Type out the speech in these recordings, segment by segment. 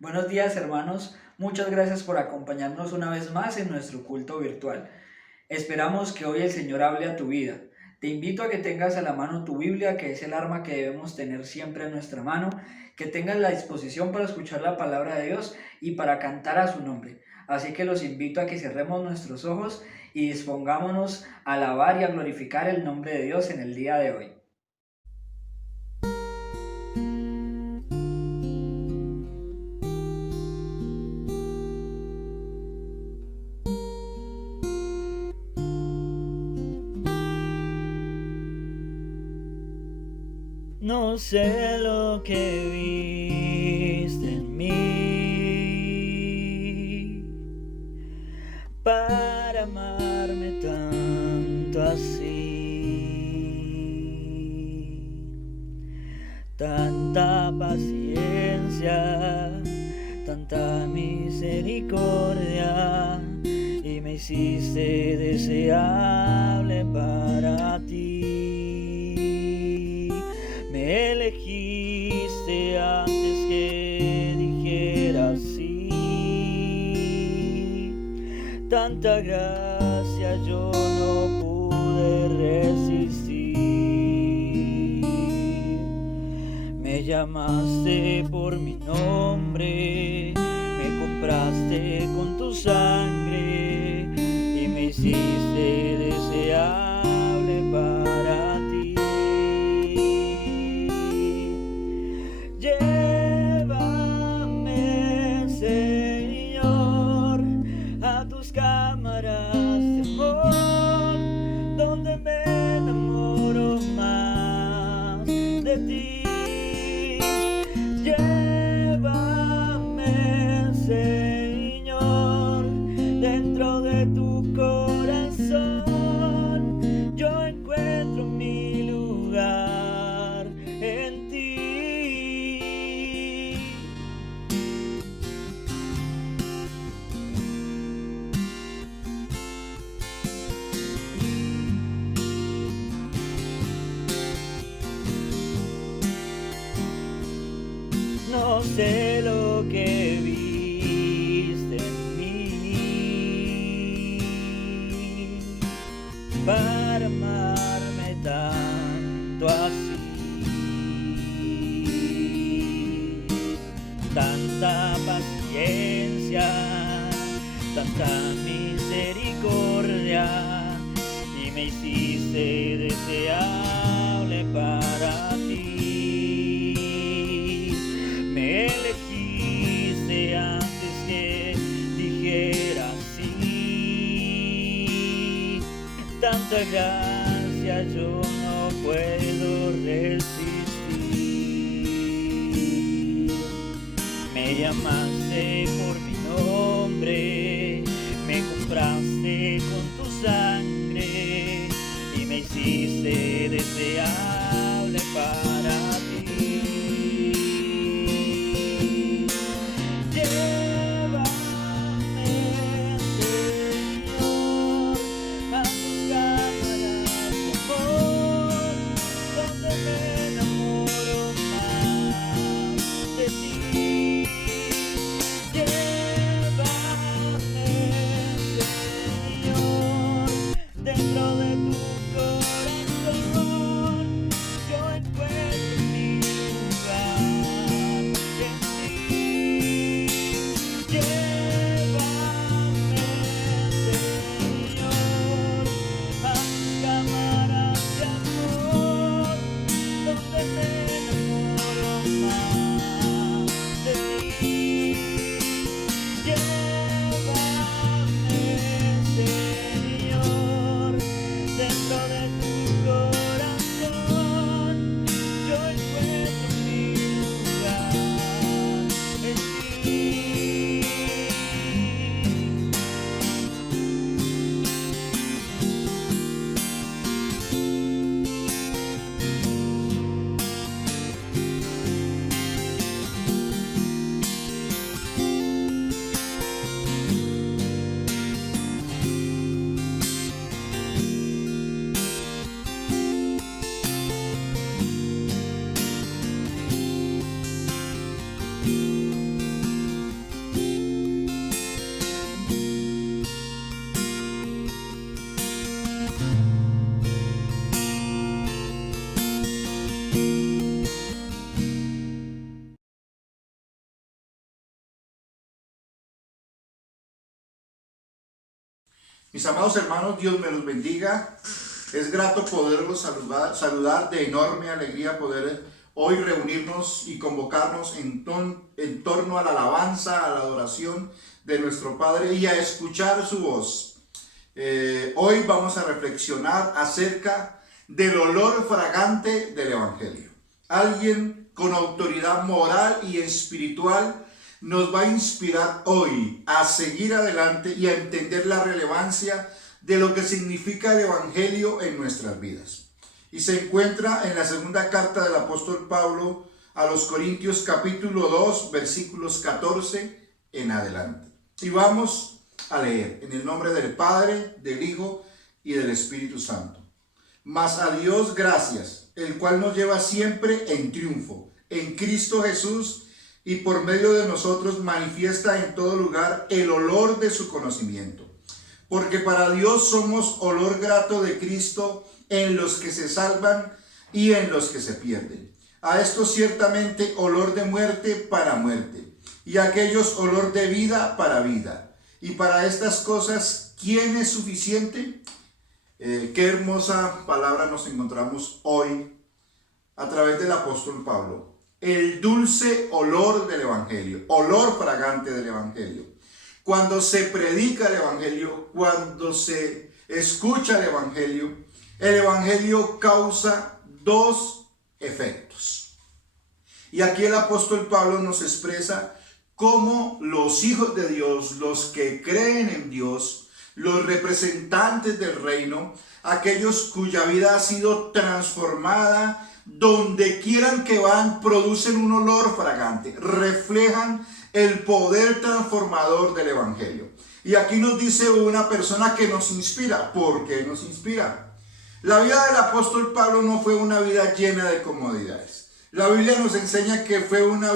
Buenos días, hermanos. Muchas gracias por acompañarnos una vez más en nuestro culto virtual. Esperamos que hoy el Señor hable a tu vida. Te invito a que tengas a la mano tu Biblia, que es el arma que debemos tener siempre en nuestra mano, que tengas la disposición para escuchar la palabra de Dios y para cantar a su nombre. Así que los invito a que cerremos nuestros ojos y dispongámonos a alabar y a glorificar el nombre de Dios en el día de hoy. No sé lo que viste en mí para amarme tanto así. Tanta paciencia, tanta misericordia, y me hiciste deseable para ti. Me elegiste antes que dijera sí. Tanta gracia yo no pude resistir. Me llamaste por mi nombre, me compraste con tu sangre y me hiciste deseable para ti. Llévame, Señor, a tus cámaras de amor, donde me enamoro más de ti. Llévame, Señor, dentro de tu corazón. Yo encuentro mi lugar en ti. No sé lo que viste en mí para amarme tanto así. Tanta paciencia, tanta misericordia, y me hiciste deseable para ti. Me elegiste antes que dijera sí. Tanta gracia yo no puedo resistir. Me llamaste por mi nombre, me compraste con tu sangre y me hiciste deseable para ti. Llévame, Señor, a tus cámaras de amor, donde me enamoro más de ti. Llévame, Señor, dentro de tu corazón. Mis amados hermanos, Dios me los bendiga. Es grato poderlos saludar, de enorme alegría poder hoy reunirnos y convocarnos en torno a la alabanza, a la adoración de nuestro Padre y a escuchar su voz. Hoy vamos a reflexionar acerca del olor fragante del Evangelio. Alguien con autoridad moral y espiritual nos va a inspirar hoy a seguir adelante y a entender la relevancia de lo que significa el Evangelio en nuestras vidas. Y se encuentra en la segunda carta del apóstol Pablo a los Corintios capítulo 2 versículos 14 en adelante. Y vamos a leer en el nombre del Padre, del Hijo y del Espíritu Santo. Mas a Dios gracias, el cual nos lleva siempre en triunfo, en Cristo Jesús, y por medio de nosotros manifiesta en todo lugar el olor de su conocimiento. Porque para Dios somos olor grato de Cristo en los que se salvan y en los que se pierden. A estos ciertamente olor de muerte para muerte, y a aquellos olor de vida para vida. Y para estas cosas, ¿quién es suficiente? Qué hermosa palabra nos encontramos hoy a través del apóstol Pablo. El dulce olor del Evangelio, olor fragante del Evangelio. Cuando se predica el Evangelio, cuando se escucha el Evangelio causa dos efectos. Y aquí el apóstol Pablo nos expresa cómo los hijos de Dios, los que creen en Dios, los representantes del reino, aquellos cuya vida ha sido transformada, donde quieran que van, producen un olor fragante, reflejan el poder transformador del Evangelio. Y aquí nos dice una persona que nos inspira. ¿Por qué nos inspira? La vida del apóstol Pablo no fue una vida llena de comodidades. La Biblia nos enseña que fue una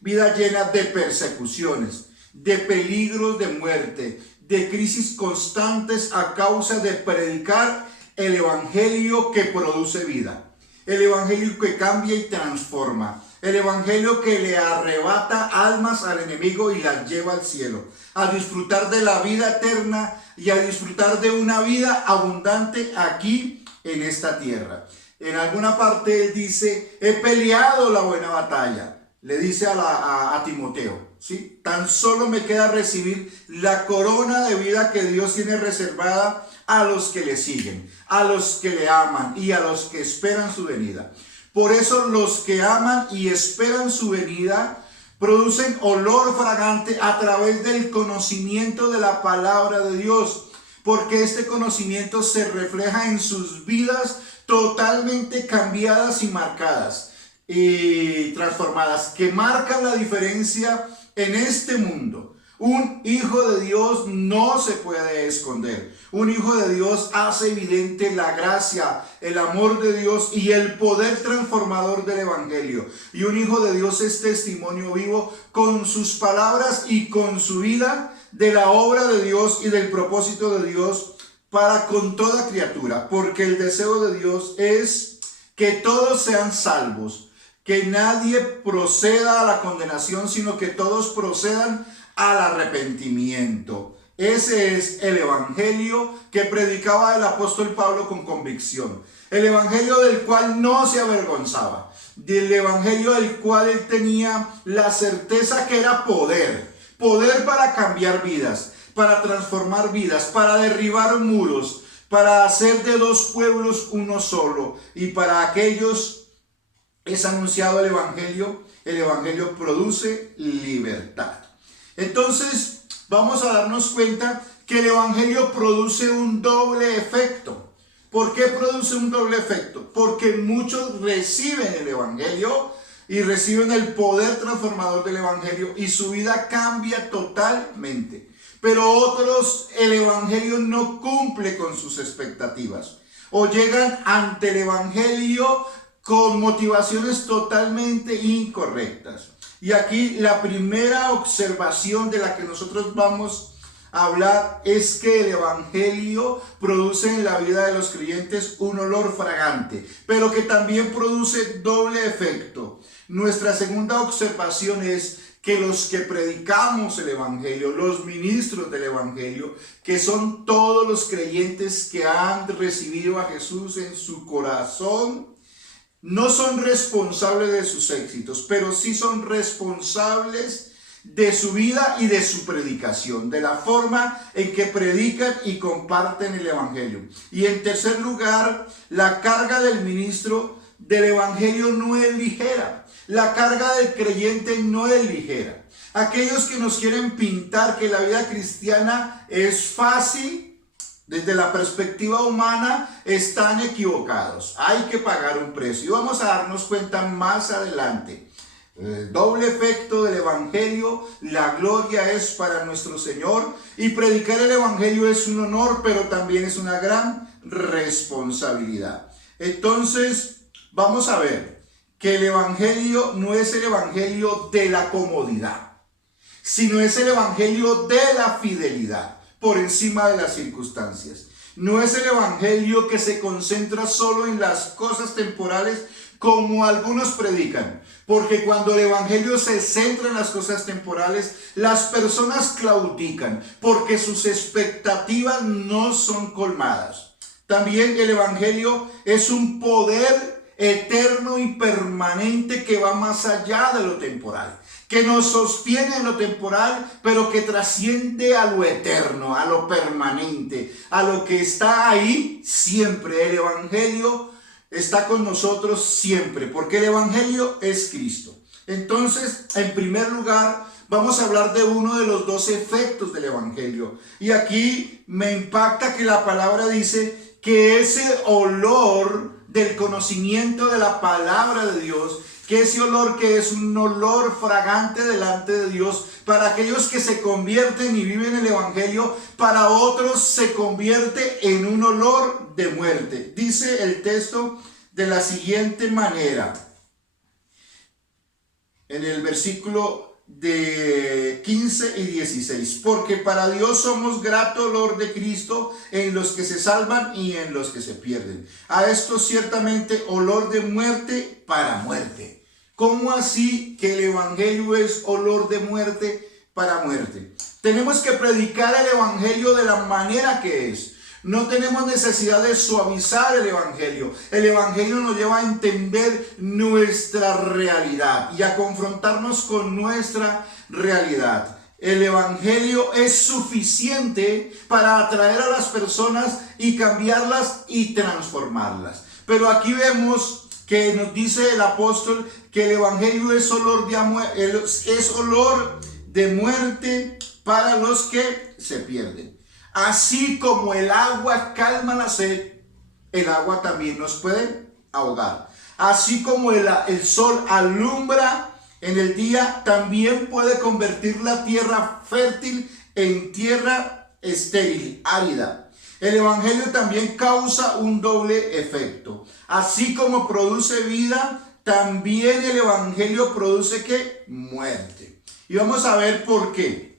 vida llena de persecuciones, de peligros de muerte, de crisis constantes a causa de predicar el Evangelio que produce vida. El Evangelio que cambia y transforma. El Evangelio que le arrebata almas al enemigo y las lleva al cielo. A disfrutar de la vida eterna y a disfrutar de una vida abundante aquí en esta tierra. En alguna parte él dice, he peleado la buena batalla. Le dice a Timoteo, ¿sí? Tan solo me queda recibir la corona de vida que Dios tiene reservada a los que le siguen, a los que le aman y a los que esperan su venida. Por eso los que aman y esperan su venida producen olor fragante a través del conocimiento de la palabra de Dios, porque este conocimiento se refleja en sus vidas totalmente cambiadas y marcadas y transformadas, que marcan la diferencia en este mundo. Un hijo de Dios no se puede esconder. Un hijo de Dios hace evidente la gracia, el amor de Dios y el poder transformador del Evangelio. Y un hijo de Dios es testimonio vivo con sus palabras y con su vida de la obra de Dios y del propósito de Dios para con toda criatura. Porque el deseo de Dios es que todos sean salvos, que nadie proceda a la condenación, sino que todos procedan al arrepentimiento. Ese es el Evangelio que predicaba el apóstol Pablo con convicción. El Evangelio del cual no se avergonzaba. Del Evangelio del cual él tenía la certeza que era poder. Poder para cambiar vidas, para transformar vidas, para derribar muros, para hacer de dos pueblos uno solo. Y para aquellos es anunciado el Evangelio produce libertad. Entonces vamos a darnos cuenta que el Evangelio produce un doble efecto. ¿Por qué produce un doble efecto? Porque muchos reciben el Evangelio y reciben el poder transformador del Evangelio y su vida cambia totalmente. Pero otros, el Evangelio no cumple con sus expectativas o llegan ante el Evangelio con motivaciones totalmente incorrectas. Y aquí la primera observación de la que nosotros vamos a hablar es que el Evangelio produce en la vida de los creyentes un olor fragante, pero que también produce doble efecto. Nuestra segunda observación es que los que predicamos el Evangelio, los ministros del Evangelio, que son todos los creyentes que han recibido a Jesús en su corazón, no son responsables de sus éxitos, pero sí son responsables de su vida y de su predicación, de la forma en que predican y comparten el Evangelio. Y en tercer lugar, la carga del ministro del Evangelio no es ligera. La carga del creyente no es ligera. Aquellos que nos quieren pintar que la vida cristiana es fácil, desde la perspectiva humana, están equivocados. Hay que pagar un precio. Y vamos a darnos cuenta más adelante. El doble efecto del Evangelio, la gloria es para nuestro Señor. Y predicar el Evangelio es un honor, pero también es una gran responsabilidad. Entonces, vamos a ver que el Evangelio no es el Evangelio de la comodidad, sino es el Evangelio de la fidelidad por encima de las circunstancias. No es el Evangelio que se concentra solo en las cosas temporales como algunos predican, porque cuando el Evangelio se centra en las cosas temporales, las personas claudican porque sus expectativas no son colmadas. También el Evangelio es un poder eterno y permanente que va más allá de lo temporal, que nos sostiene en lo temporal, pero que trasciende a lo eterno, a lo permanente, a lo que está ahí siempre. El Evangelio está con nosotros siempre, porque el Evangelio es Cristo. Entonces, en primer lugar, vamos a hablar de uno de los dos efectos del Evangelio. Y aquí me impacta que la palabra dice que ese olor del conocimiento de la palabra de Dios, que ese olor que es un olor fragante delante de Dios, para aquellos que se convierten y viven el Evangelio, para otros se convierte en un olor de muerte. Dice el texto de la siguiente manera, en el versículo de 15 y 16, porque para Dios somos grato olor de Cristo en los que se salvan y en los que se pierden. A esto ciertamente olor de muerte para muerte. ¿Cómo así que el Evangelio es olor de muerte para muerte? Tenemos que predicar el Evangelio de la manera que es. No tenemos necesidad de suavizar el Evangelio. El Evangelio nos lleva a entender nuestra realidad y a confrontarnos con nuestra realidad. El Evangelio es suficiente para atraer a las personas y cambiarlas y transformarlas. Pero aquí vemos que nos dice el apóstol que el Evangelio es olor de muerte para los que se pierden. Así como el agua calma la sed, el agua también nos puede ahogar. Así como el sol alumbra en el día, también puede convertir la tierra fértil en tierra estéril, árida. El Evangelio también causa un doble efecto. Así como produce vida, también el Evangelio produce ¿qué? Muerte. Y vamos a ver por qué.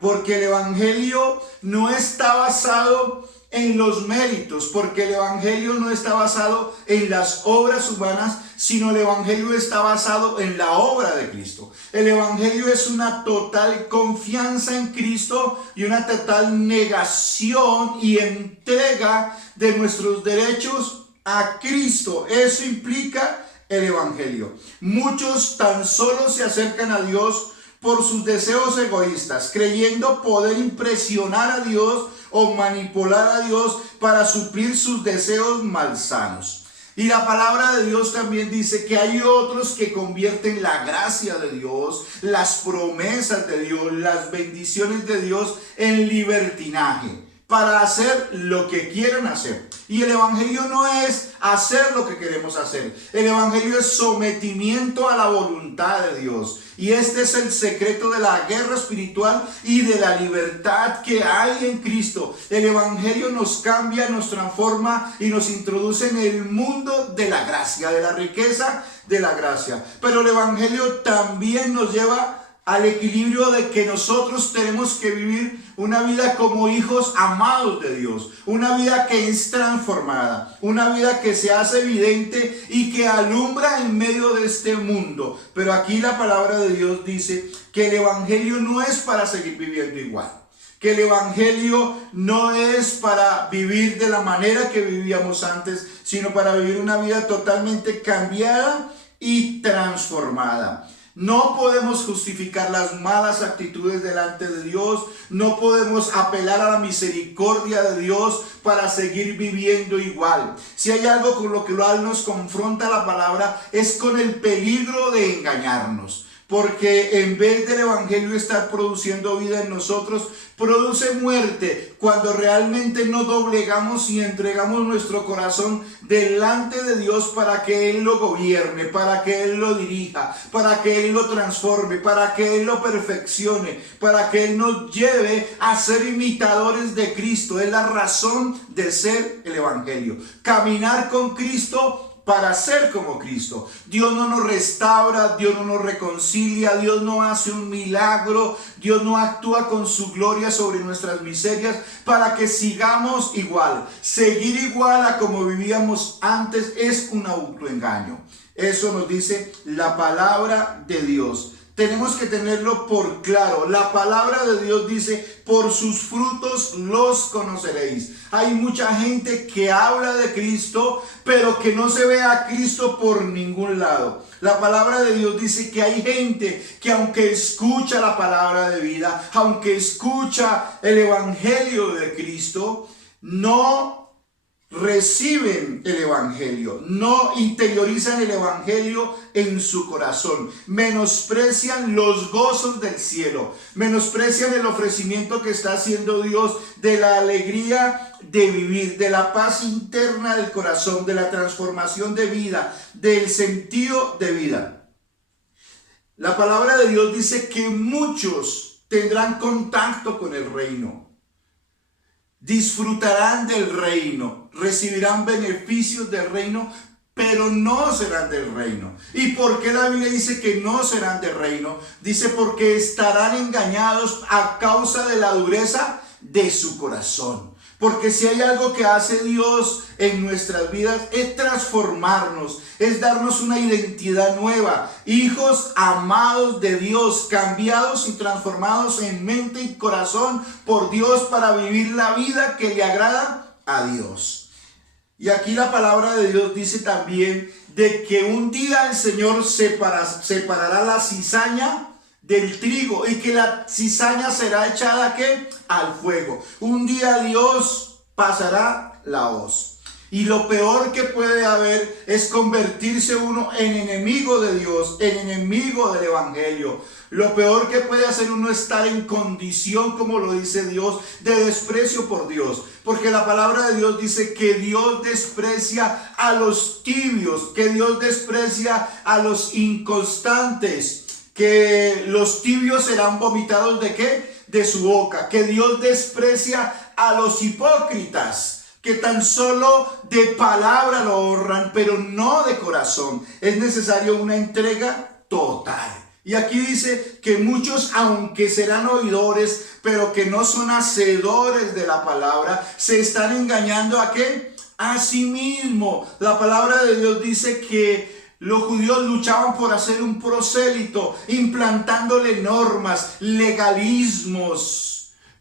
Porque el Evangelio no está basado en los méritos, porque el Evangelio no está basado en las obras humanas, sino el Evangelio está basado en la obra de Cristo. El Evangelio es una total confianza en Cristo y una total negación y entrega de nuestros derechos a Cristo. Eso implica el Evangelio. Muchos tan solo se acercan a Dios por sus deseos egoístas, creyendo poder impresionar a Dios o manipular a Dios para suplir sus deseos malsanos. Y la palabra de Dios también dice que hay otros que convierten la gracia de Dios, las promesas de Dios, las bendiciones de Dios en libertinaje, para hacer lo que quieren hacer. Y el Evangelio no es hacer lo que queremos hacer. El Evangelio es sometimiento a la voluntad de Dios. Y este es el secreto de la guerra espiritual y de la libertad que hay en Cristo. El Evangelio nos cambia, nos transforma y nos introduce en el mundo de la gracia, de la riqueza de la gracia. Pero el Evangelio también nos lleva al equilibrio de que nosotros tenemos que vivir una vida como hijos amados de Dios, una vida que es transformada, una vida que se hace evidente y que alumbra en medio de este mundo. Pero aquí la palabra de Dios dice que el evangelio no es para seguir viviendo igual, que el evangelio no es para vivir de la manera que vivíamos antes, sino para vivir una vida totalmente cambiada y transformada. No podemos justificar las malas actitudes delante de Dios. No podemos apelar a la misericordia de Dios para seguir viviendo igual. Si hay algo con lo que nos confronta la palabra, es con el peligro de engañarnos. Porque en vez del evangelio estar produciendo vida en nosotros, produce muerte cuando realmente no doblegamos y entregamos nuestro corazón delante de Dios para que Él lo gobierne, para que Él lo dirija, para que Él lo transforme, para que Él lo perfeccione, para que Él nos lleve a ser imitadores de Cristo. Es la razón de ser el evangelio. Caminar con Cristo para ser como Cristo. Dios no nos restaura, Dios no nos reconcilia, Dios no hace un milagro, Dios no actúa con su gloria sobre nuestras miserias para que sigamos igual. Seguir igual a como vivíamos antes es un autoengaño. Eso nos dice la palabra de Dios. Tenemos que tenerlo por claro. La palabra de Dios dice, por sus frutos los conoceréis. Hay mucha gente que habla de Cristo, pero que no se ve a Cristo por ningún lado. La palabra de Dios dice que hay gente que aunque escucha la palabra de vida, aunque escucha el evangelio de Cristo, no reciben el evangelio, no interiorizan el evangelio en su corazón, menosprecian los gozos del cielo, menosprecian el ofrecimiento que está haciendo Dios de la alegría de vivir, de la paz interna del corazón, de la transformación de vida, del sentido de vida. La palabra de Dios dice que muchos tendrán contacto con el reino, disfrutarán del reino, recibirán beneficios del reino, pero no serán del reino. ¿Y por qué la Biblia dice que no serán del reino? Dice porque estarán engañados a causa de la dureza de su corazón. Porque si hay algo que hace Dios en nuestras vidas es transformarnos, es darnos una identidad nueva, hijos amados de Dios, cambiados y transformados en mente y corazón por Dios para vivir la vida que le agrada a Dios. Y aquí la palabra de Dios dice también de que un día el Señor separará la cizaña del trigo y que la cizaña será echada ¿qué? Al fuego. Un día Dios pasará la hoz. Y lo peor que puede haber es convertirse uno en enemigo de Dios, en enemigo del evangelio. Lo peor que puede hacer uno es estar en condición, como lo dice Dios, de desprecio por Dios. Porque la palabra de Dios dice que Dios desprecia a los tibios, que Dios desprecia a los inconstantes, que los tibios serán vomitados ¿de qué? De su boca. Que Dios desprecia a los hipócritas, que tan solo de palabra lo honran, pero no de corazón. Es necesario una entrega total. Y aquí dice que muchos, aunque serán oidores, pero que no son hacedores de la palabra, se están engañando ¿a qué? A sí mismo. La palabra de Dios dice que los judíos luchaban por hacer un prosélito, implantándole normas, legalismos.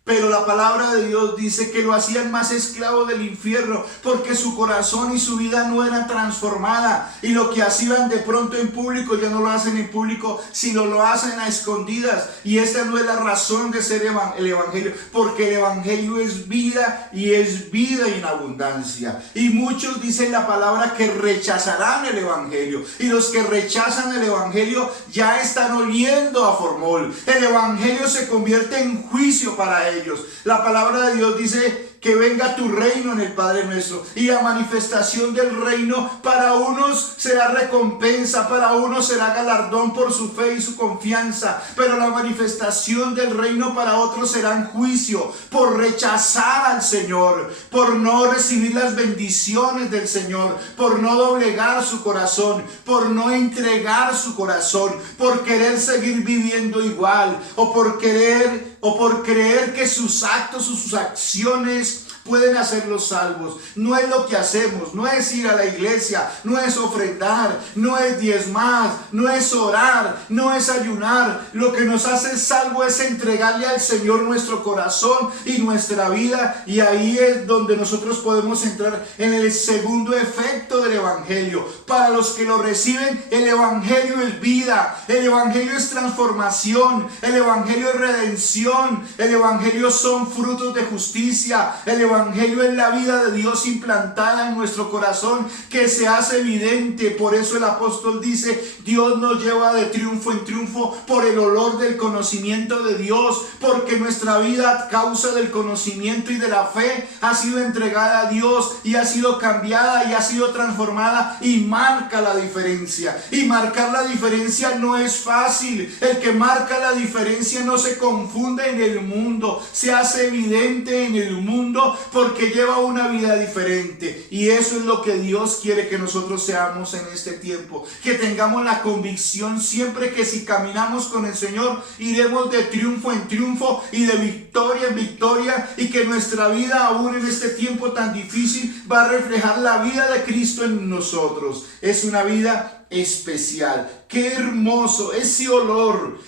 Pero la palabra de Dios dice que lo hacían más esclavo del infierno, porque su corazón y su vida no eran transformada. Y lo que hacían de pronto en público, ya no lo hacen en público, sino lo hacen a escondidas. Y esta no es la razón de ser el evangelio, porque el evangelio es vida y es vida en abundancia. Y muchos dicen la palabra que rechazarán el evangelio. Y los que rechazan el evangelio ya están oliendo a formol. El evangelio se convierte en juicio para ellos. La palabra de Dios dice que venga tu reino en el Padre nuestro. Y la manifestación del reino para unos será recompensa, para unos será galardón por su fe y su confianza, pero la manifestación del reino para otros será en juicio, por rechazar al Señor, por no recibir las bendiciones del Señor, por no doblegar su corazón, por no entregar su corazón, por querer seguir viviendo igual, o por creer que sus actos o sus acciones pueden hacerlos salvos. No es lo que hacemos, no es ir a la iglesia, no es ofrendar, no es diezmar, no es orar, no es ayunar. Lo que nos hace salvo es entregarle al Señor nuestro corazón y nuestra vida, y ahí es donde nosotros podemos entrar en el segundo efecto del Evangelio. Para los que lo reciben, el Evangelio es vida, el Evangelio es transformación, el Evangelio es redención, el Evangelio son frutos de justicia, el Evangelio es la vida de Dios implantada en nuestro corazón, que se hace evidente. Por eso el apóstol dice: Dios nos lleva de triunfo en triunfo por el olor del conocimiento de Dios, porque nuestra vida, a causa del conocimiento y de la fe, ha sido entregada a Dios y ha sido cambiada y ha sido transformada, y marca la diferencia. Y marcar la diferencia no es fácil. El que marca la diferencia no se confunde en el mundo, se hace evidente en el mundo, porque lleva una vida diferente. Y eso es lo que Dios quiere que nosotros seamos en este tiempo, que tengamos la convicción siempre que si caminamos con el Señor, iremos de triunfo en triunfo y de victoria en victoria, y que nuestra vida, aún en este tiempo tan difícil, va a reflejar la vida de Cristo en nosotros. Es una vida especial. Qué hermoso ese olor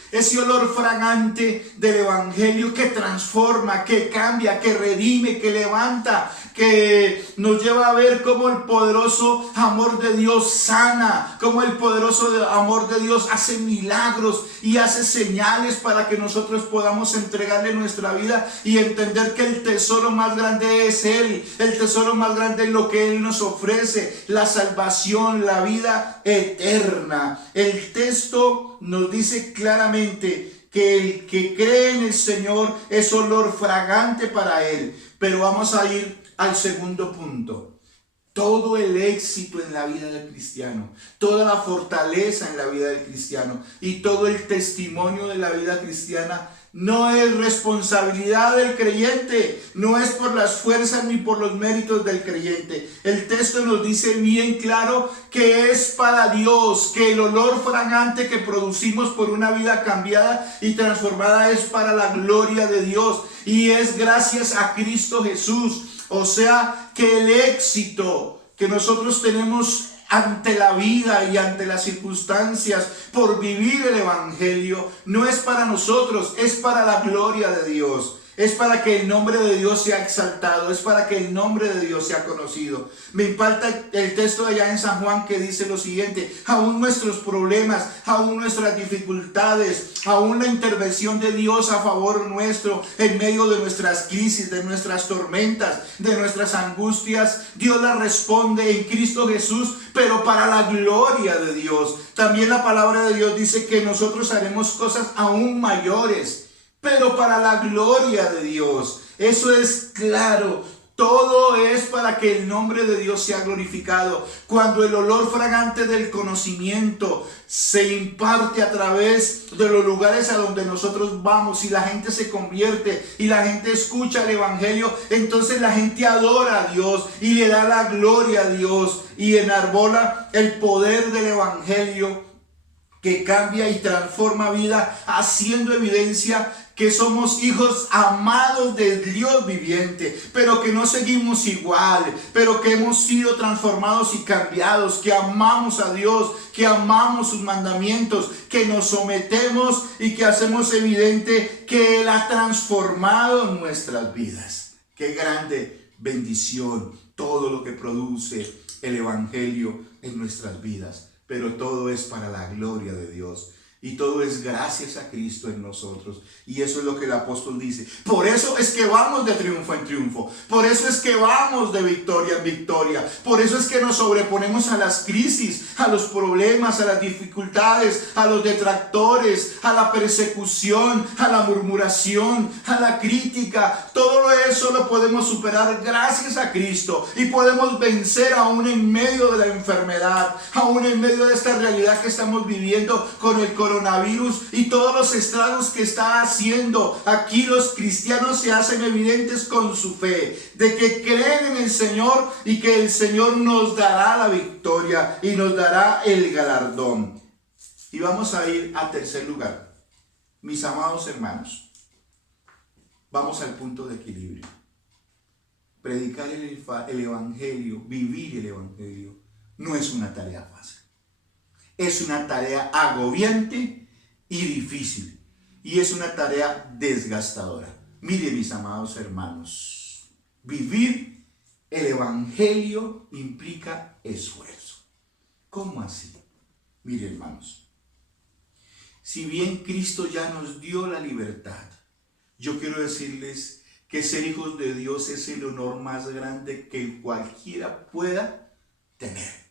fragante del Evangelio, que transforma, que cambia, que redime, que levanta, que nos lleva a ver cómo el poderoso amor de Dios sana, cómo el poderoso amor de Dios hace milagros y hace señales para que nosotros podamos entregarle nuestra vida y entender que el tesoro más grande es Él. El tesoro más grande es lo que Él nos ofrece: la salvación, la vida eterna. El texto nos dice claramente que el que cree en el Señor es olor fragante para Él. Pero vamos a ir al segundo punto. Todo el éxito en la vida del cristiano, toda la fortaleza en la vida del cristiano y todo el testimonio de la vida cristiana no es responsabilidad del creyente, no es por las fuerzas ni por los méritos del creyente. El texto nos dice bien claro que es para Dios, que el olor fragante que producimos por una vida cambiada y transformada es para la gloria de Dios, y es gracias a Cristo Jesús. O sea, que el éxito que nosotros tenemos ante la vida y ante las circunstancias por vivir el Evangelio no es para nosotros, es para la gloria de Dios. Es para que el nombre de Dios sea exaltado, es para que el nombre de Dios sea conocido. Me impacta el texto de allá en San Juan, que dice lo siguiente: aún nuestros problemas, aún nuestras dificultades, aún la intervención de Dios a favor nuestro en medio de nuestras crisis, de nuestras tormentas, de nuestras angustias, Dios las responde en Cristo Jesús, pero para la gloria de Dios. También la palabra de Dios dice que nosotros haremos cosas aún mayores, pero para la gloria de Dios. Eso es claro. Todo es para que el nombre de Dios sea glorificado. Cuando el olor fragante del conocimiento se imparte a través de los lugares a donde nosotros vamos, y la gente se convierte y la gente escucha el Evangelio, entonces la gente adora a Dios y le da la gloria a Dios y enarbola el poder del Evangelio, que cambia y transforma vida, haciendo evidencia que somos hijos amados de Dios viviente, pero que no seguimos igual, pero que hemos sido transformados y cambiados, que amamos a Dios, que amamos sus mandamientos, que nos sometemos y que hacemos evidente que Él ha transformado nuestras vidas. Qué grande bendición todo lo que produce el Evangelio en nuestras vidas, pero todo es para la gloria de Dios. Y todo es gracias a Cristo en nosotros. Y eso es lo que el apóstol dice. Por eso es que vamos de triunfo en triunfo. Por eso es que vamos de victoria en victoria. Por eso es que nos sobreponemos a las crisis, a los problemas, a las dificultades, a los detractores, a la persecución, a la murmuración, a la crítica. Todo eso lo podemos superar gracias a Cristo. Y podemos vencer aún en medio de la enfermedad, aún en medio de esta realidad que estamos viviendo con el coronavirus y todos los estragos que está haciendo. Aquí los cristianos se hacen evidentes con su fe, de que creen en el Señor y que el Señor nos dará la victoria y nos dará el galardón. Y vamos a ir a tercer lugar. Mis amados hermanos, vamos al punto de equilibrio. Predicar el Evangelio, vivir el Evangelio, no es una tarea fácil. Es una tarea agobiante y difícil. Y es una tarea desgastadora. Mire, mis amados hermanos, vivir el Evangelio implica esfuerzo. ¿Cómo así? Mire, hermanos, si bien Cristo ya nos dio la libertad, yo quiero decirles que ser hijos de Dios es el honor más grande que cualquiera pueda tener.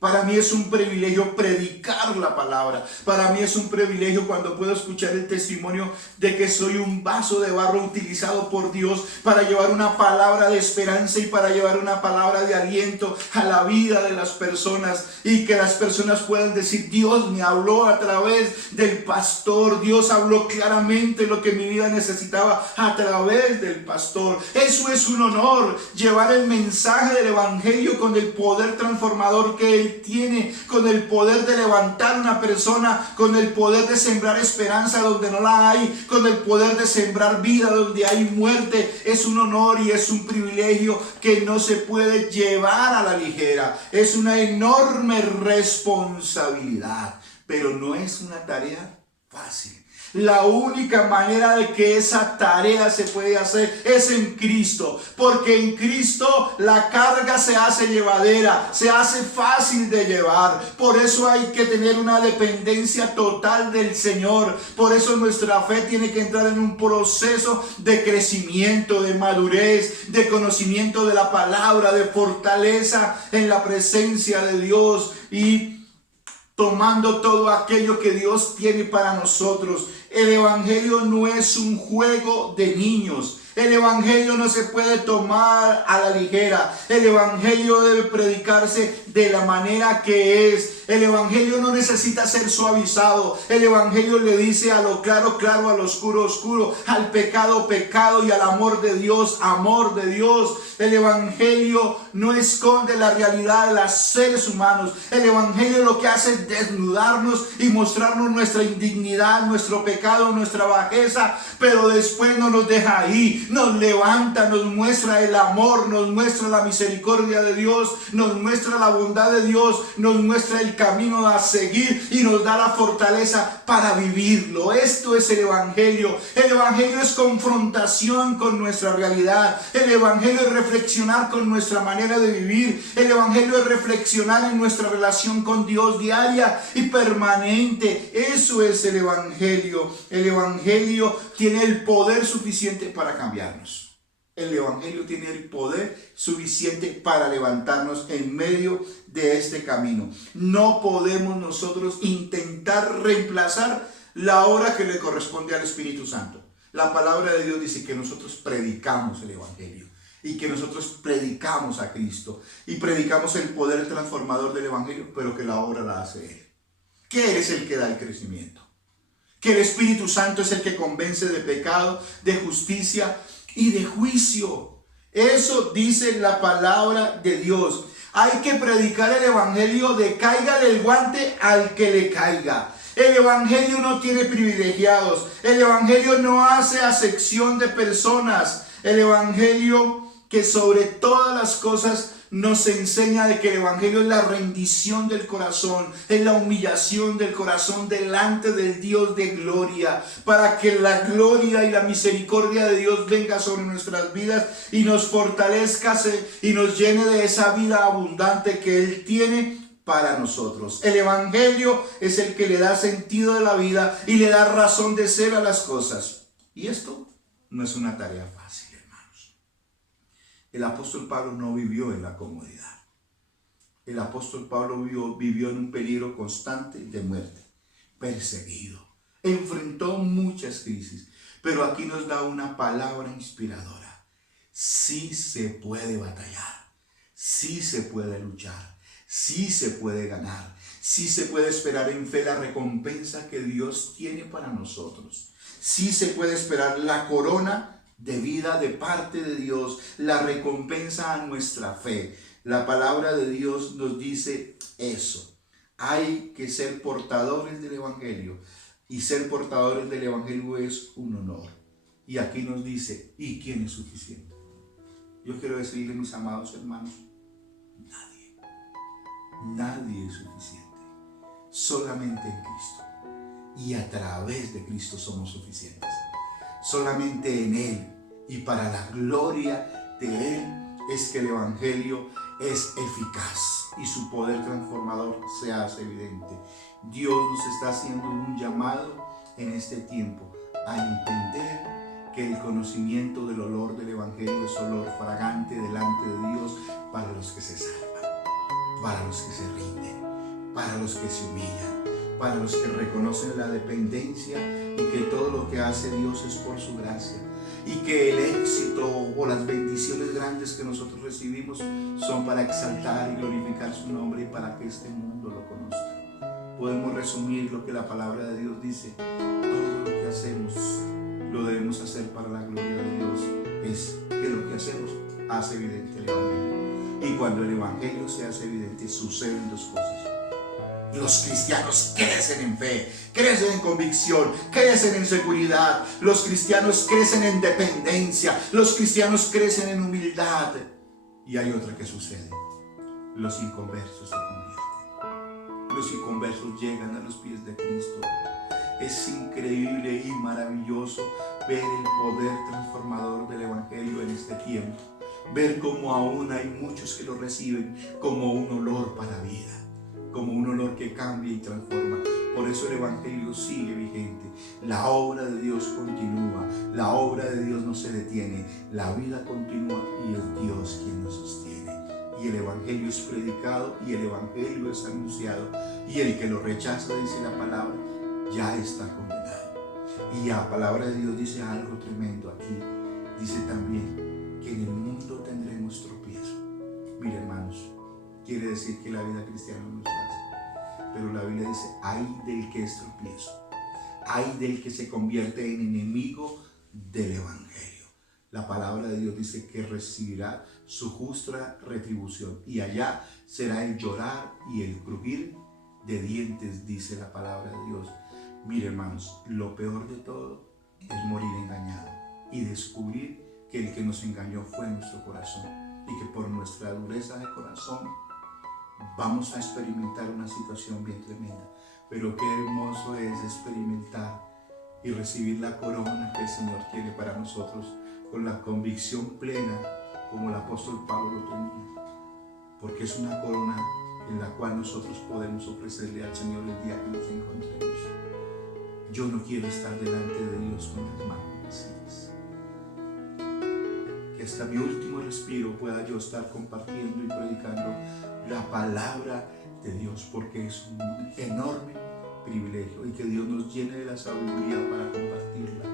Para mí es un privilegio predicar la palabra. Para mí es un privilegio cuando puedo escuchar el testimonio de que soy un vaso de barro utilizado por Dios para llevar una palabra de esperanza y para llevar una palabra de aliento a la vida de las personas, y que las personas puedan decir: Dios me habló a través del pastor, Dios habló claramente lo que mi vida necesitaba a través del pastor. Eso es un honor, llevar el mensaje del Evangelio con el poder transformador que Él tiene, con el poder de levantar una persona, con el poder de sembrar esperanza donde no la hay, con el poder de sembrar vida donde hay muerte. Es un honor y es un privilegio que no se puede llevar a la ligera. Es una enorme responsabilidad, pero no es una tarea fácil. La única manera de que esa tarea se puede hacer es en Cristo, porque en Cristo la carga se hace llevadera, se hace fácil de llevar. Por eso hay que tener una dependencia total del Señor. Por eso nuestra fe tiene que entrar en un proceso de crecimiento, de madurez, de conocimiento de la palabra, de fortaleza en la presencia de Dios y tomando todo aquello que Dios tiene para nosotros. El Evangelio no es un juego de niños. El Evangelio no se puede tomar a la ligera. El Evangelio debe predicarse de la manera que es. El Evangelio no necesita ser suavizado. El Evangelio le dice a lo claro, claro, a lo oscuro, oscuro, al pecado, pecado, y al amor de Dios, amor de Dios. El Evangelio no esconde la realidad de los seres humanos. El Evangelio lo que hace es desnudarnos y mostrarnos nuestra indignidad, nuestro pecado, nuestra bajeza, pero después no nos deja ahí. Nos levanta, nos muestra el amor, nos muestra la misericordia de Dios, nos muestra la bondad de Dios, nos muestra el camino a seguir y nos da la fortaleza para vivirlo. Esto es el Evangelio. El Evangelio es confrontación con nuestra realidad. El Evangelio es reflexionar con nuestra manera de vivir. El Evangelio es reflexionar en nuestra relación con Dios diaria y permanente. Eso es el Evangelio. El Evangelio tiene el poder suficiente para cambiarnos. El Evangelio tiene el poder suficiente para levantarnos en medio de este camino. No podemos nosotros intentar reemplazar la obra que le corresponde al Espíritu Santo. La palabra de Dios dice que nosotros predicamos el Evangelio y que nosotros predicamos a Cristo y predicamos el poder transformador del Evangelio, pero que la obra la hace Él. Que Él es el que da el crecimiento. Que el Espíritu Santo es el que convence de pecado, de justicia y de juicio. Eso dice la palabra de Dios. Hay que predicar el Evangelio, de cáigale el guante al que le caiga. El Evangelio no tiene privilegiados. El Evangelio no hace acepción de personas. El Evangelio, que sobre todas las cosas nos enseña de que el Evangelio es la rendición del corazón, es la humillación del corazón delante del Dios de gloria, para que la gloria y la misericordia de Dios venga sobre nuestras vidas y nos fortalezca y nos llene de esa vida abundante que Él tiene para nosotros. El Evangelio es el que le da sentido de la vida y le da razón de ser a las cosas. Y esto no es una tarea fácil, hermanos. El apóstol Pablo no vivió en la comodidad. El apóstol Pablo vivió en un peligro constante de muerte, perseguido, enfrentó muchas crisis, pero aquí nos da una palabra inspiradora. Sí se puede batallar, sí se puede luchar, sí se puede ganar, sí se puede esperar en fe la recompensa que Dios tiene para nosotros. Sí se puede esperar la corona de vida de parte de Dios, la recompensa a nuestra fe. La palabra de Dios nos dice eso. Hay que ser portadores del Evangelio. Y ser portadores del Evangelio es un honor. Y aquí nos dice, ¿y quién es suficiente? Yo quiero decirle, mis amados hermanos, nadie. Nadie es suficiente. Solamente en Cristo. Y a través de Cristo somos suficientes. Solamente en Él y para la gloria de Él es que el Evangelio es eficaz y su poder transformador se hace evidente. Dios nos está haciendo un llamado en este tiempo a entender que el conocimiento del olor del Evangelio es olor fragante delante de Dios para los que se salvan, para los que se rinden, para los que se humillan, para los que reconocen la dependencia y que todo lo que hace Dios es por su gracia. Y que el éxito o las bendiciones grandes que nosotros recibimos son para exaltar y glorificar su nombre y para que este mundo lo conozca. Podemos resumir lo que la palabra de Dios dice. Todo lo que hacemos lo debemos hacer para la gloria de Dios. Es que lo que hacemos hace evidente el Evangelio. Y cuando el Evangelio se hace evidente, suceden dos cosas. Los cristianos crecen en fe, crecen en convicción, crecen en seguridad. Los cristianos crecen en dependencia. Los cristianos crecen en humildad. Y hay otra que sucede. Los inconversos se convierten. Los inconversos llegan a los pies de Cristo. Es increíble y maravilloso ver el poder transformador del Evangelio en este tiempo. Ver cómo aún hay muchos que lo reciben como un olor para vida. Como un olor que cambia y transforma. Por eso el Evangelio sigue vigente. La obra de Dios continúa. La obra de Dios no se detiene. La vida continúa y es Dios quien nos sostiene. Y el Evangelio es predicado y el Evangelio es anunciado. Y el que lo rechaza, dice la palabra, ya está condenado. Y la palabra de Dios dice algo tremendo aquí. Dice también que en el mundo tendremos tropiezo. Mire, hermanos, quiere decir que la vida cristiana no es fácil. Pero la Biblia dice, ay del que es tropiezo. Ay del que se convierte en enemigo del Evangelio. La palabra de Dios dice que recibirá su justa retribución. Y allá será el llorar y el crujir de dientes, dice la palabra de Dios. Mire, hermanos, lo peor de todo es morir engañado y descubrir que el que nos engañó fue nuestro corazón. Y que por nuestra dureza de corazón vamos a experimentar una situación bien tremenda, pero qué hermoso es experimentar y recibir la corona que el Señor tiene para nosotros con la convicción plena como el apóstol Pablo lo tenía, porque es una corona en la cual nosotros podemos ofrecerle al Señor el día que nos encontremos. Yo no quiero estar delante de Dios con las manos vacías. Que hasta mi último respiro pueda yo estar compartiendo y predicando la palabra de Dios, porque es un enorme privilegio, y que Dios nos llene de la sabiduría para compartirla,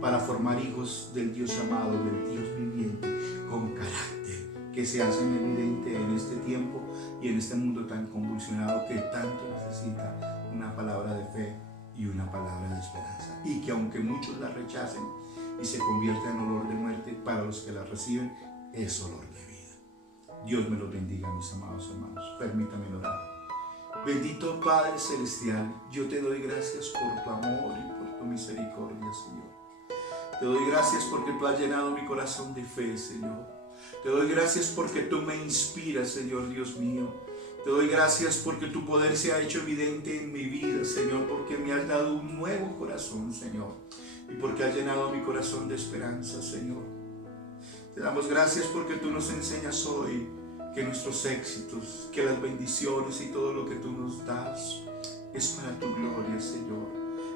para formar hijos del Dios amado, del Dios viviente, con carácter, que se hacen evidente en este tiempo y en este mundo tan convulsionado que tanto necesita una palabra de fe y una palabra de esperanza, y que aunque muchos la rechacen y se convierta en olor de muerte, para los que la reciben es olor de vida. Dios me los bendiga, mis amados hermanos. Permítame orar. Bendito Padre Celestial, yo te doy gracias por tu amor y por tu misericordia, Señor. Te doy gracias porque tú has llenado mi corazón de fe, Señor. Te doy gracias porque tú me inspiras, Señor Dios mío. Te doy gracias porque tu poder se ha hecho evidente en mi vida, Señor, porque me has dado un nuevo corazón, Señor, y porque has llenado mi corazón de esperanza, Señor. Te damos gracias porque tú nos enseñas hoy que nuestros éxitos, que las bendiciones y todo lo que tú nos das es para tu gloria, Señor.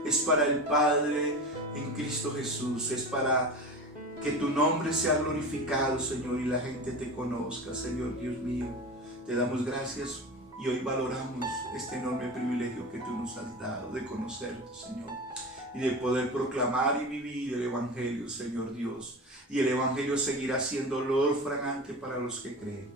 Es para el Padre en Cristo Jesús. Es para que tu nombre sea glorificado, Señor, y la gente te conozca, Señor Dios mío. Te damos gracias y hoy valoramos este enorme privilegio que tú nos has dado de conocerte, Señor, y de poder proclamar y vivir el Evangelio, Señor Dios. Y el Evangelio seguirá siendo olor fragante para los que creen.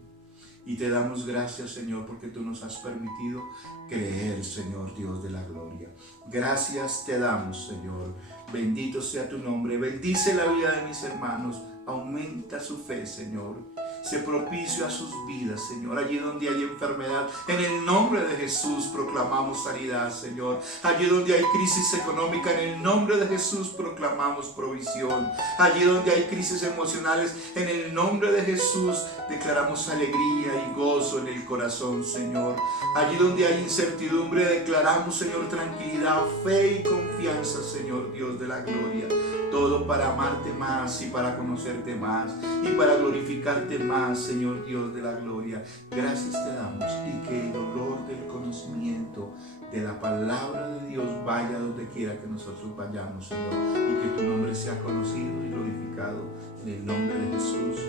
Y te damos gracias, Señor, porque tú nos has permitido creer, Señor Dios de la gloria. Gracias te damos, Señor. Bendito sea tu nombre. Bendice la vida de mis hermanos. Aumenta su fe, Señor. Sé propicio a sus vidas, Señor. Allí donde hay enfermedad, en el nombre de Jesús proclamamos sanidad, Señor. Allí donde hay crisis económica, en el nombre de Jesús proclamamos provisión. Allí donde hay crisis emocionales, en el nombre de Jesús declaramos alegría y gozo en el corazón, Señor. Allí donde hay incertidumbre, declaramos, Señor, tranquilidad, fe y confianza, Señor Dios de la gloria. Todo para amarte más y para conocerte más y para glorificarte más, Señor Dios de la gloria. Gracias te damos y que el olor del conocimiento de la palabra de Dios vaya donde quiera que nosotros vayamos, Señor, y que tu nombre sea conocido y glorificado en el nombre de Jesús.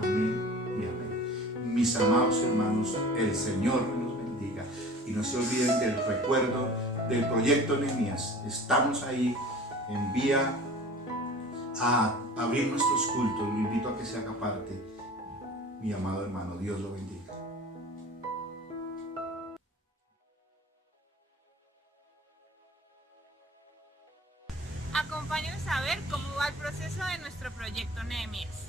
Amén y amén. Mis amados hermanos, el Señor los bendiga y no se olviden del recuerdo del proyecto Nehemías. Estamos ahí, envía a abrir nuestros cultos. Lo invito a que se haga parte, mi amado hermano. Dios lo bendiga. Acompáñenos a ver cómo va el proceso de nuestro proyecto Nehemías.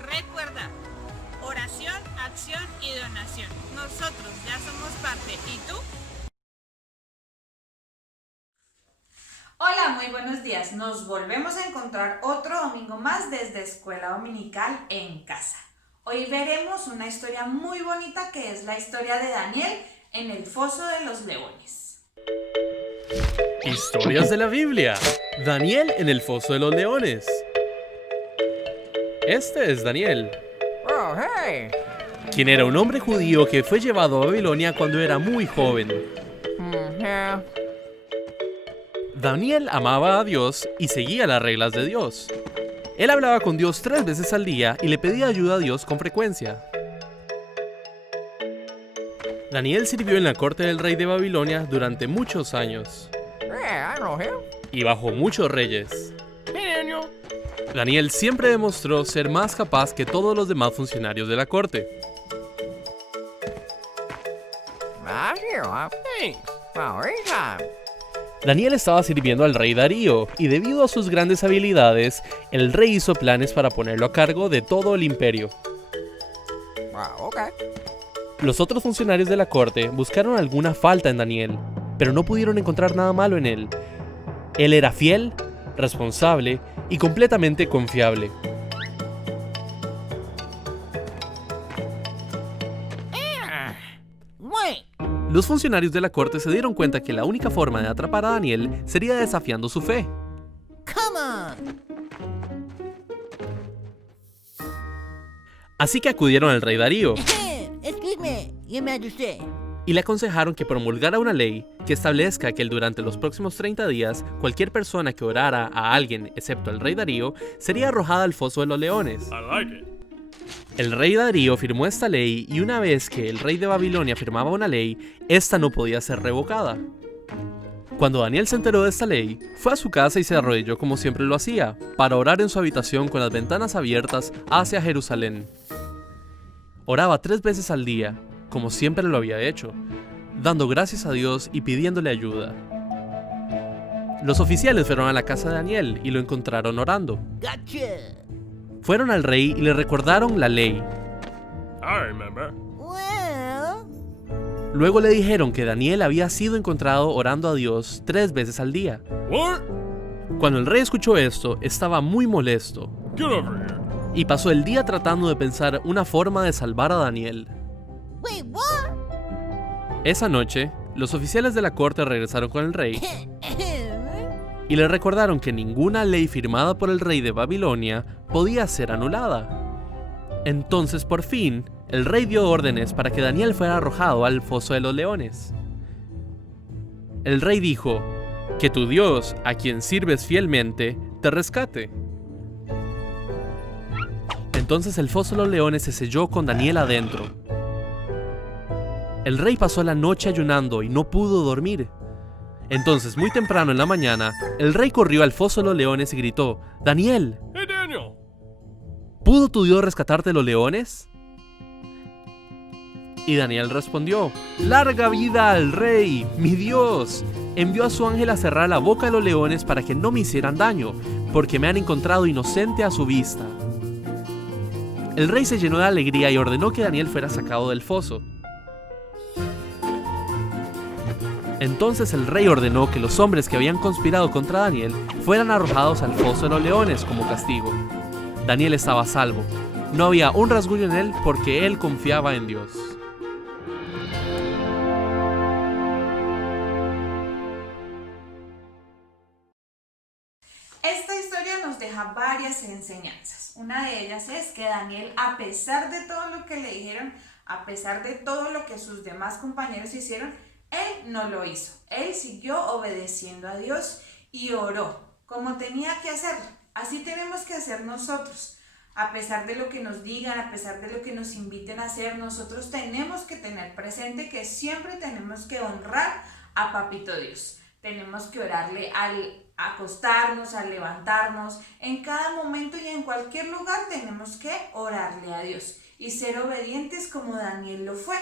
Recuerda, oración, acción y donación. Nosotros ya somos parte. ¿Y tú? Hola, muy buenos días. Nos volvemos a encontrar otro domingo más desde Escuela Dominical en casa. Hoy veremos una historia muy bonita que es la historia de Daniel en el foso de los leones. Historias de la Biblia. Daniel en el foso de los leones. Este es Daniel, Oh, hey. quien era un hombre judío que fue llevado a Babilonia cuando era muy joven. Yeah. Daniel amaba a Dios y seguía las reglas de Dios. Él hablaba con Dios 3 veces al día y le pedía ayuda a Dios con frecuencia. Daniel sirvió en la corte del rey de Babilonia durante muchos años Yeah, I know him. y bajo muchos reyes. Hey, Daniel. Daniel siempre demostró ser más capaz que todos los demás funcionarios de la corte. Thanks. Well, anytime. Daniel estaba sirviendo al rey Darío, y debido a sus grandes habilidades, el rey hizo planes para ponerlo a cargo de todo el imperio. Wow, okay. Los otros funcionarios de la corte buscaron alguna falta en Daniel, pero no pudieron encontrar nada malo en él. Él era fiel, responsable y completamente confiable. Wait. Los funcionarios de la corte se dieron cuenta que la única forma de atrapar a Daniel sería desafiando su fe. Come on. Así que acudieron al rey Darío Excuse me, Your Majesty. y le aconsejaron que promulgara una ley que establezca que durante los próximos 30 días, cualquier persona que orara a alguien excepto al rey Darío sería arrojada al foso de los leones. El rey Darío firmó esta ley y una vez que el rey de Babilonia firmaba una ley, esta no podía ser revocada. Cuando Daniel se enteró de esta ley, fue a su casa y se arrodilló como siempre lo hacía, para orar en su habitación con las ventanas abiertas hacia Jerusalén. Oraba 3 veces al día, como siempre lo había hecho, dando gracias a Dios y pidiéndole ayuda. Los oficiales fueron a la casa de Daniel y lo encontraron orando. Gotcha. Fueron al rey y le recordaron la ley. Well, Luego le dijeron que Daniel había sido encontrado orando a Dios 3 veces al día. Cuando el rey escuchó esto, estaba muy molesto y pasó el día tratando de pensar una forma de salvar a Daniel. wait, what? Esa noche, los oficiales de la corte regresaron con el rey y le recordaron que ninguna ley firmada por el rey de Babilonia podía ser anulada. Entonces, por fin, el rey dio órdenes para que Daniel fuera arrojado al foso de los leones. El rey dijo: que tu Dios, a quien sirves fielmente, te rescate. Entonces el foso de los leones se selló con Daniel adentro. El rey pasó la noche ayunando y no pudo dormir. Entonces, muy temprano en la mañana, el rey corrió al foso de los leones y gritó: ¡Daniel! Hey, Daniel. ¿Pudo tu Dios rescatarte de los leones? Y Daniel respondió: ¡Larga vida al rey! ¡Mi Dios! Envió a su ángel a cerrar la boca de los leones para que no me hicieran daño, porque me han encontrado inocente a su vista. El rey se llenó de alegría y ordenó que Daniel fuera sacado del foso. Entonces el rey ordenó que los hombres que habían conspirado contra Daniel fueran arrojados al foso de los leones como castigo. Daniel estaba a salvo. No había un rasguño en él porque él confiaba en Dios. Esta historia nos deja varias enseñanzas. Una de ellas es que Daniel, a pesar de todo lo que le dijeron, a pesar de todo lo que sus demás compañeros hicieron, él no lo hizo. Él siguió obedeciendo a Dios y oró como tenía que hacerlo. Así tenemos que hacer nosotros. A pesar de lo que nos digan, a pesar de lo que nos inviten a hacer, nosotros tenemos que tener presente que siempre tenemos que honrar a Papito Dios. Tenemos que orarle al acostarnos, al levantarnos. En cada momento y en cualquier lugar tenemos que orarle a Dios y ser obedientes como Daniel lo fue.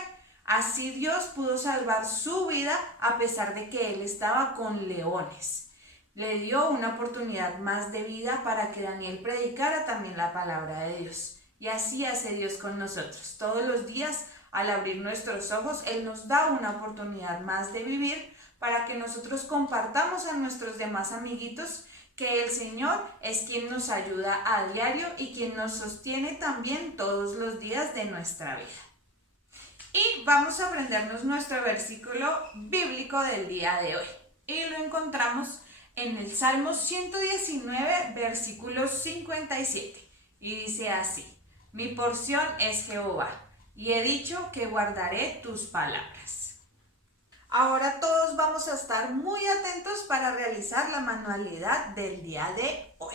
Así Dios pudo salvar su vida a pesar de que él estaba con leones. Le dio una oportunidad más de vida para que Daniel predicara también la palabra de Dios. Y así hace Dios con nosotros. Todos los días, al abrir nuestros ojos, Él nos da una oportunidad más de vivir para que nosotros compartamos a nuestros demás amiguitos que el Señor es quien nos ayuda a diario y quien nos sostiene también todos los días de nuestra vida. Y vamos a aprendernos nuestro versículo bíblico del día de hoy. Y lo encontramos en el Salmo 119, versículo 57. Y dice así: mi porción es Jehová, y he dicho que guardaré tus palabras. Ahora todos vamos a estar muy atentos para realizar la manualidad del día de hoy.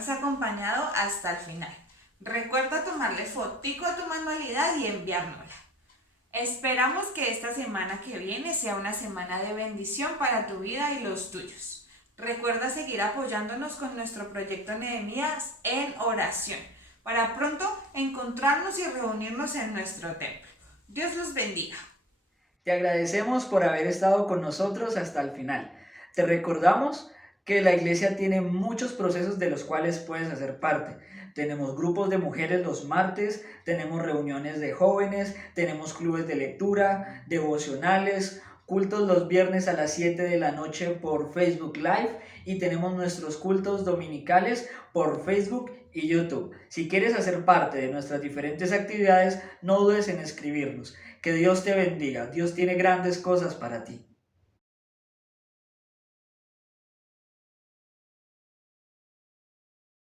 habernos acompañado hasta el final. Recuerda tomarle fotico a tu manualidad y enviárnosla. Esperamos que esta semana que viene sea una semana de bendición para tu vida y los tuyos. Recuerda seguir apoyándonos con nuestro proyecto Nehemías en oración, para pronto encontrarnos y reunirnos en nuestro templo. Dios los bendiga. Te agradecemos por haber estado con nosotros hasta el final. Te recordamos que la iglesia tiene muchos procesos de los cuales puedes hacer parte. Tenemos grupos de mujeres los martes, tenemos reuniones de jóvenes, tenemos clubes de lectura, devocionales, cultos los viernes a las 7 de la noche por Facebook Live y tenemos nuestros cultos dominicales por Facebook y YouTube. Si quieres hacer parte de nuestras diferentes actividades, no dudes en escribirnos. Que Dios te bendiga. Dios tiene grandes cosas para ti.